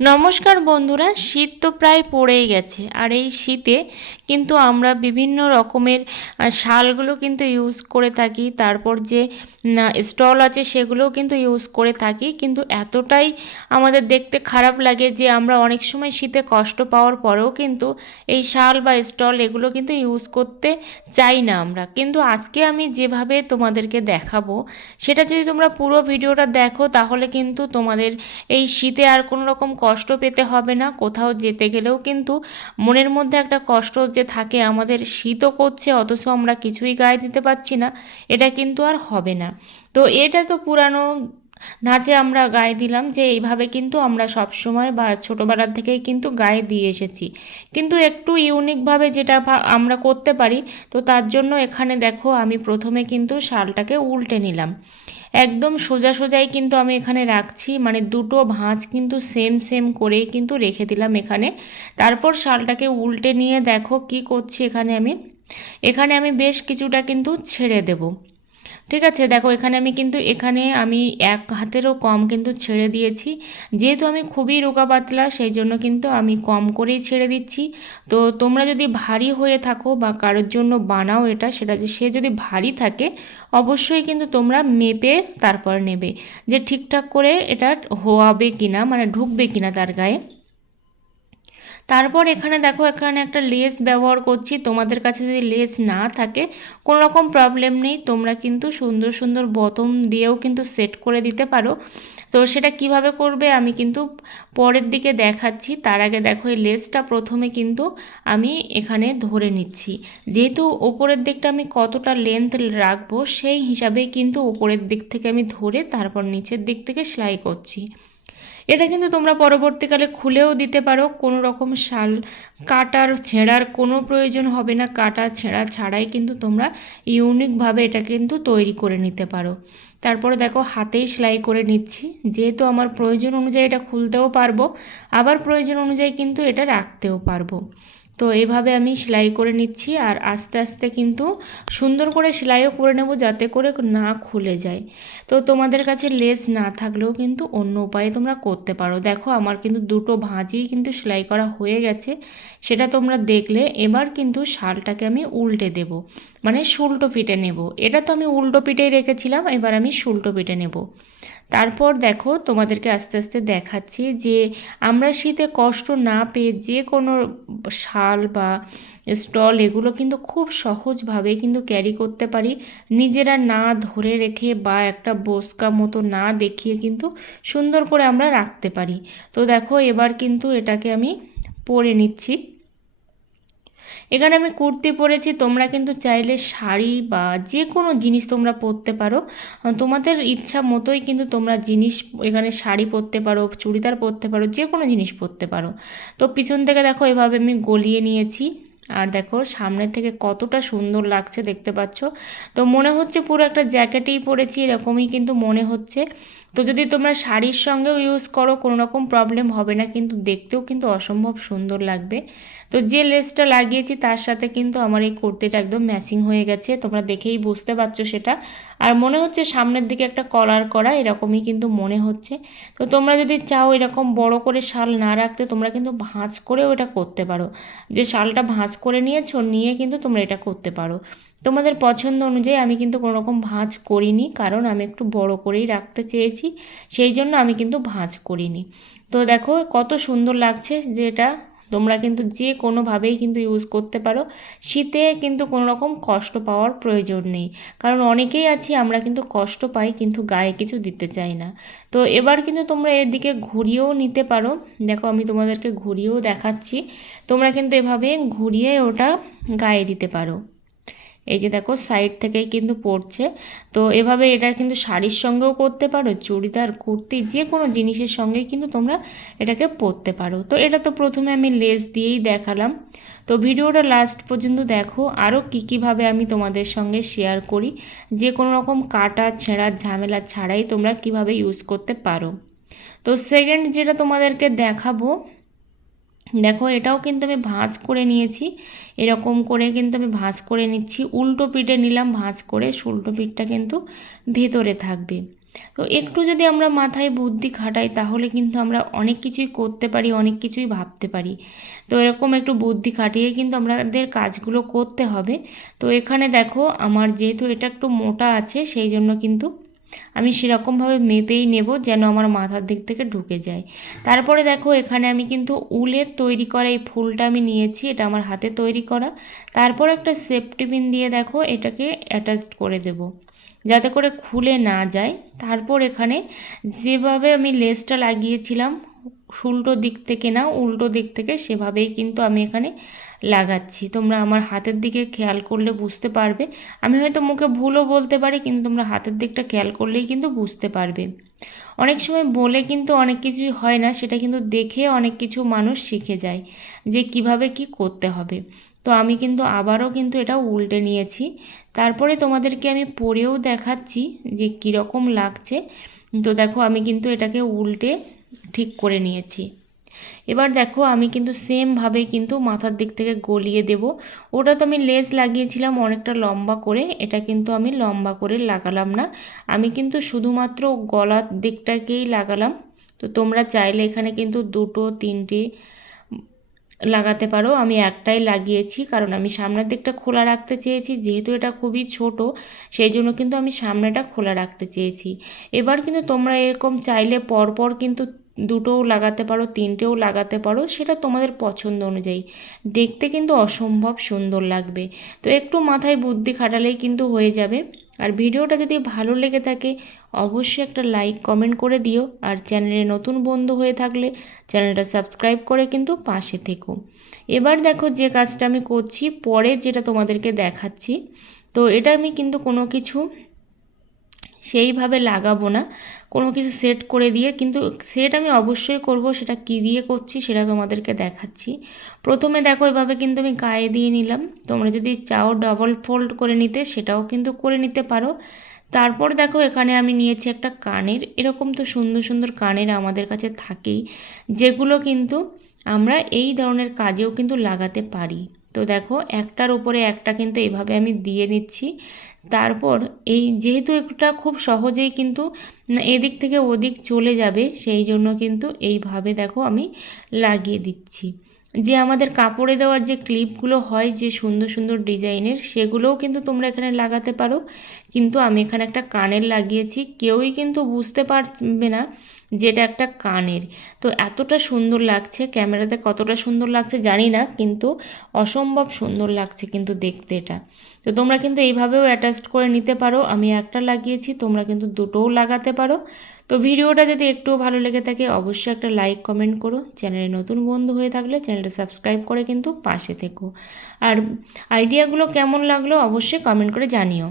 নমস্কার বন্ধুরা, শীত তো প্রায় পড়েই গেছে। আর এই শীতে কিন্তু আমরা বিভিন্ন রকমের শালগুলো কিন্তু ইউজ করে থাকি। তারপর যে স্টল আছে সেগুলোও কিন্তু ইউজ করে থাকি, কিন্তু এতটাই আমাদের দেখতে খারাপ লাগে যে আমরা অনেক সময় শীতে কষ্ট পাওয়ার পরেও কিন্তু এই শাল বা স্টল এগুলো কিন্তু ইউজ করতে চাই না আমরা। কিন্তু আজকে আমি যেভাবে তোমাদেরকে দেখাবো সেটা যদি তোমরা পুরো ভিডিওটা দেখো তাহলে কিন্তু তোমাদের এই শীতে আর কোনো রকম কষ্ট পেতে হবে না। কোথাও যেতে গেলেও কিন্তু মনের মধ্যে একটা কষ্ট যে থাকে, আমাদের শীতও করছে অথচ আমরা কিছুই গায়ে দিতে পারছি না, এটা কিন্তু আর হবে না। তো এটা তো পুরানো ধাঁচে আমরা গায়ে দিলাম যে এইভাবে কিন্তু আমরা সব সময় বা ছোটোবেলার থেকেই কিন্তু গায়ে দিয়ে এসেছি, কিন্তু একটু ইউনিকভাবে যেটা আমরা করতে পারি। তো তার জন্য এখানে দেখো আমি প্রথমে কিন্তু শালটাকে উল্টে নিলাম, একদম সোজা সোজাই কিন্তু আমি এখানে রাখছি, মানে দুটো ভাঁজ কিন্তু সেম সেম করেই কিন্তু রেখে দিলাম এখানে। তারপর শালটাকে উল্টে নিয়ে দেখো কি করছি, এখানে আমি বেশ কিছুটা কিন্তু ছেড়ে দেব। ঠিক আছে, দেখো এখানে আমি এক হাতেরও কম কিন্তু ছেড়ে দিয়েছি। যেহেতু আমি খুবই রোগা পাতলা সেই জন্য কিন্তু আমি কম করেই ছেড়ে দিচ্ছি। তো তোমরা যদি ভারী হয়ে থাকো বা কারোর জন্য বানাও এটা, সেটা যে সে যদি ভারী থাকে অবশ্যই কিন্তু তোমরা মেপে তারপর নেবে যে ঠিকঠাক করে এটা হওয়াবে কিনা, মানে ঢুকবে কিনা তার গায়ে। তারপর এখানে দেখো এখানে একটা লেস ব্যবহার করছি। তোমাদের কাছে যদি লেস না থাকে কোনো রকম প্রবলেম নেই, তোমরা কিন্তু সুন্দর সুন্দর বোতাম দিয়েও কিন্তু সেট করে দিতে পারো। তো সেটা কিভাবে করবে আমি কিন্তু পরের দিকে দেখাচ্ছি। তার আগে দেখো এই লেসটা প্রথমে কিন্তু আমি এখানে ধরে নিচ্ছি, যেহেতু ওপরের দিকটা আমি কতটা লেন্থ রাখবো সেই হিসাবেই কিন্তু ওপরের দিক থেকে আমি ধরে তারপর নিচের দিক থেকে সেলাই করছি। এটা কিন্তু তোমরা পরবর্তীকালে খুলেও দিতে পারো, কোনো রকম শাল কাটার ছেঁড়ার কোনো প্রয়োজন হবে না। কাটা ছেঁড়া ছাড়াই কিন্তু তোমরা ইউনিকভাবে এটা কিন্তু তৈরি করে নিতে পারো। তারপরে দেখো হাতেই সেলাই করে নিচ্ছি, যেহেতু আমার প্রয়োজন অনুযায়ী এটা খুলতেও পারবো, আবার প্রয়োজন অনুযায়ী কিন্তু এটা রাখতেও পারবো। তো এইভাবে আমি সেলাই করে নিচ্ছি আর আস্তে আস্তে কিন্তু সুন্দর করে সেলাইও করে নেব যাতে করে না খুলে যায়। তো তোমাদের কাছে লেস না থাকলেও কিন্তু অন্য উপায়ে তোমরা করতে পারো। দেখো আমার কিন্তু দুটো ভাঁজই কিন্তু সেলাই করা হয়ে গেছে, সেটা তোমরা দেখলে। এবার কিন্তু শালটাকে আমি উল্টে দেব, মানে সুলটো পিটে নেব। এটা তো আমি উল্টো পিটেই রেখেছিলাম, এবার আমি সুলটো পিটে নেব। তারপর দেখো তোমাদেরকে আস্তে আস্তে দেখাচ্ছি যে আমরা শীতে কষ্ট না পেয়ে যে কোনো শাল বা স্টল এগুলো কিন্তু খুব সহজভাবে কিন্তু ক্যারি করতে পারি, নিজেরা না ধরে রেখে বা একটা বোসকা মতো না দেখিয়ে কিন্তু সুন্দর করে আমরা রাখতে পারি। তো দেখো এবার কিন্তু এটাকে আমি পরে নিচ্ছি। এখানে আমি কুর্তি পরেছি, তোমরা কিন্তু চাইলে শাড়ি বা যে কোনো জিনিস তোমরা পরতে পারো, তোমাদের ইচ্ছা মতোই কিন্তু তোমরা জিনিস এখানে শাড়ি পরতে পারো, চুড়িদার পরতে পারো, যে কোনো জিনিস পরতে পারো। তো পিছন থেকে দেখো এভাবে আমি গলিয়ে নিয়েছি, আর দেখো সামনের থেকে কতটা সুন্দর লাগছে দেখতে পাচ্ছ। তো মনে হচ্ছে পুরো একটা জ্যাকেটেই পরেছি এরকমই কিন্তু মনে হচ্ছে। তো যদি তোমরা শাড়ির সঙ্গেও ইউজ করো কোনো রকম প্রবলেম হবে না, কিন্তু দেখতেও কিন্তু অসম্ভব সুন্দর লাগবে। তো যে লেসটা লাগিয়েছি তার সাথে কিন্তু আমার এই কুর্তিটা একদম ম্যাচিং হয়ে গেছে, তোমরা দেখেই বুঝতে পারছো সেটা। আর মনে হচ্ছে সামনের দিকে একটা কলার করা এরকমই কিন্তু মনে হচ্ছে। তো তোমরা যদি চাও এরকম বড় করে শাল না রাখতে তোমরা কিন্তু ভাঁজ করেও এটা করতে পারো, যে শালটা ভাঁজ করে নিয়েছো নিয়ে কিন্তু তোমরা এটা করতে পারো তোমাদের পছন্দ অনুযায়ী। আমি কিন্তু কোনো রকম ভাঁজ করিনি, কারণ আমি একটু বড় করেই রাখতে চেয়েছি, সেই জন্য আমি কিন্তু ভাঁজ করিনি। তো দেখো কত সুন্দর লাগছে, যেটা তোমরা কিন্তু যে কোনোভাবেই কিন্তু ইউজ করতে পারো। শীতে কিন্তু কোনো রকম কষ্ট পাওয়ার প্রয়োজন নেই, কারণ অনেকেই আছি আমরা কিন্তু কষ্ট পাই কিন্তু গায়ে কিছু দিতে চাই না। তো এবার কিন্তু তোমরা এর দিকে ঘুরিয়েও নিতে পারো। দেখো আমি তোমাদেরকে ঘুরিয়েও দেখাচ্ছি, তোমরা কিন্তু এভাবে ঘুরিয়ে ওটা গায়ে দিতে পারো। এই যে দেখো সাইড থেকেই কিন্তু পড়ছে। তো এভাবে এটা কিন্তু শাড়ির সঙ্গেও করতে পারো, চুড়িদার কুর্তি যে কোনো জিনিসের সঙ্গেই কিন্তু তোমরা এটাকে পরতে পারো। তো এটা তো প্রথমে আমি লেস দিয়েই দেখালাম। তো ভিডিওটা লাস্ট পর্যন্ত দেখো, আরও কীভাবে আমি তোমাদের সঙ্গে শেয়ার করি, যে কোনো রকম কাটা ছেঁড়ার ঝামেলা ছাড়াই তোমরা কিভাবে ইউজ করতে পারো। তো সেকেন্ড যেটা তোমাদেরকে দেখাবো, দেখো এটাও কিন্তু আমি ভাঁজ করে নিয়েছি, এরকম করে কিন্তু আমি ভাঁজ করে নিচ্ছি। উল্টো পিঠে নিলাম ভাঁজ করে, উল্টো পিঠটা কিন্তু ভেতরে থাকবে। তো একটু যদি আমরা মাথায় বুদ্ধি খাটাই তাহলে কিন্তু আমরা অনেক কিছুই করতে পারি, অনেক কিছুই ভাবতে পারি। তো এরকম একটু বুদ্ধি খাটিয়ে কিন্তু আমাদের কাজগুলো করতে হবে। তো এখানে দেখো আমার যেহেতু এটা একটু মোটা আছে সেই জন্য কিন্তু আমি সেরকমভাবে মেপেই নেব যেন আমার মাথার দিক থেকে ঢুকে যায়। তারপরে দেখো এখানে আমি কিন্তু উলের তৈরি করা এই ফুলটা আমি নিয়েছি, এটা আমার হাতে তৈরি করা। তারপর একটা সেফটি পিন দিয়ে দেখো এটাকে অ্যাটাচ করে দেব যাতে করে খুলে না যায়। তারপর এখানে যেভাবে আমি লেসটা লাগিয়েছিলাম উল্টো দিক থেকে না উল্টো দিক থেকে সেভাবেই কিন্তু আমি এখানে লাগাচ্ছি। তোমরা আমার হাতের দিকে খেয়াল করলে বুঝতে পারবে। আমি হয়তো মুখে ভুলও বলতে পারি, কিন্তু তোমরা হাতের দিকটা খেয়াল করলেই কিন্তু বুঝতে পারবে। অনেক সময় বলে কিন্তু অনেক কিছুই হয় না, সেটা কিন্তু দেখে অনেক কিছু মানুষ শিখে যায় যে কিভাবে কি করতে হবে। তো আমি কিন্তু আবারও কিন্তু এটা উল্টে নিয়েছি। তারপরে তোমাদেরকে আমি পরেও দেখাচ্ছি যে কীরকম লাগছে। তো দেখো আমি কিন্তু এটাকে উল্টে ঠিক করে নিয়েছি। এবার দেখো আমি কিন্তু সেমভাবেই কিন্তু মাথার দিক থেকে গলিয়ে দেব। ওটা তো আমি লেস লাগিয়েছিলাম অনেকটা লম্বা করে, এটা কিন্তু আমি লম্বা করে লাগালাম না, আমি কিন্তু শুধুমাত্র গলার দিকটাকেই লাগালাম। তো তোমরা চাইলে এখানে কিন্তু দুটো তিনটে লাগাতে পারো, আমি একটাই লাগিয়েছি কারণ আমি সামনের দিকটা খোলা রাখতে চেয়েছি, যেহেতু এটা খুবই ছোট সেই জন্য কিন্তু আমি সামনেটা খোলা রাখতে চেয়েছি। এবার কিন্তু তোমরা এরকম চাইলে পরপর কিন্তু দুটোও লাগাতে পারো, তিনটেও লাগাতে পারো, সেটা তোমাদের পছন্দ অনুযায়ী। দেখতে কিন্তু অসম্ভব সুন্দর লাগবে। তো একটু মাথায় বুদ্ধি খাটালেই কিন্তু হয়ে যাবে। আর ভিডিওটা যদি ভালো লেগে থাকে অবশ্যই একটা লাইক কমেন্ট করে দিও। আর চ্যানেলে নতুন বন্ধু হয়ে থাকলে চ্যানেলটা সাবস্ক্রাইব করে কিন্তু পাশে থেকো। এবার দেখো যে কাজটা আমি করছি পরে যেটা তোমাদেরকে দেখাচ্ছি, তো এটা আমি কিন্তু কোনো কিছু সেইভাবে লাগাবো না, কোনো কিছু সেট করে দিয়ে, কিন্তু সেট আমি অবশ্যই করব, সেটা কি দিয়ে করছি সেটা তোমাদেরকে দেখাচ্ছি। প্রথমে দেখো এভাবে কিন্তু আমি গায়ে দিয়ে নিলাম, তোমরা যদি চাও ডবল ফোল্ড করে নিতে সেটাও কিন্তু করে নিতে পারো। তারপর দেখো এখানে আমি নিয়েছি একটা কানের, এরকম তো সুন্দর সুন্দর কানের আমাদের কাছে থাকেই, যেগুলো কিন্তু আমরা এই ধরনের কাজেও কিন্তু লাগাতে পারি। তো দেখো একটার উপরে একটা কিন্তু এভাবে আমি দিয়ে নিচ্ছি। তারপর এই যেহেতু এটা খুব সহজেই কিন্তু এদিক থেকে ওদিক চলে যাবে সেই জন্য কিন্তু এইভাবে দেখো আমি লাগিয়ে দিচ্ছি। যে আমাদের কাপড়ে দেওয়ার যে ক্লিপগুলো হয় যে সুন্দর সুন্দর ডিজাইনের, সেগুলোও কিন্তু তোমরা এখানে লাগাতে পারো, কিন্তু আমি এখানে একটা কানের লাগিয়েছি, কেউই কিন্তু বুঝতে পারবে না যেটা একটা কানের। তো এতটা সুন্দর লাগছে, ক্যামেরাতে কতটা সুন্দর লাগছে জানি না, কিন্তু অসম্ভব সুন্দর লাগছে কিন্তু দেখতে এটা। তো তোমরা কিন্তু এইভাবেও অ্যাটাচ করে নিতে পারো, আমি একটা লাগিয়েছি, তোমরা কিন্তু দুটোও লাগাতে পারো। তো ভিডিওটা যদি একটুও ভালো লেগে থাকে অবশ্যই একটা লাইক কমেন্ট করো, চ্যানেলে নতুন বন্ধু হয়ে থাকলে চ্যানেলটা সাবস্ক্রাইব করে কিন্তু পাশে থেকো। আর আইডিয়াগুলো কেমন লাগলো অবশ্যই কমেন্ট করে জানিও।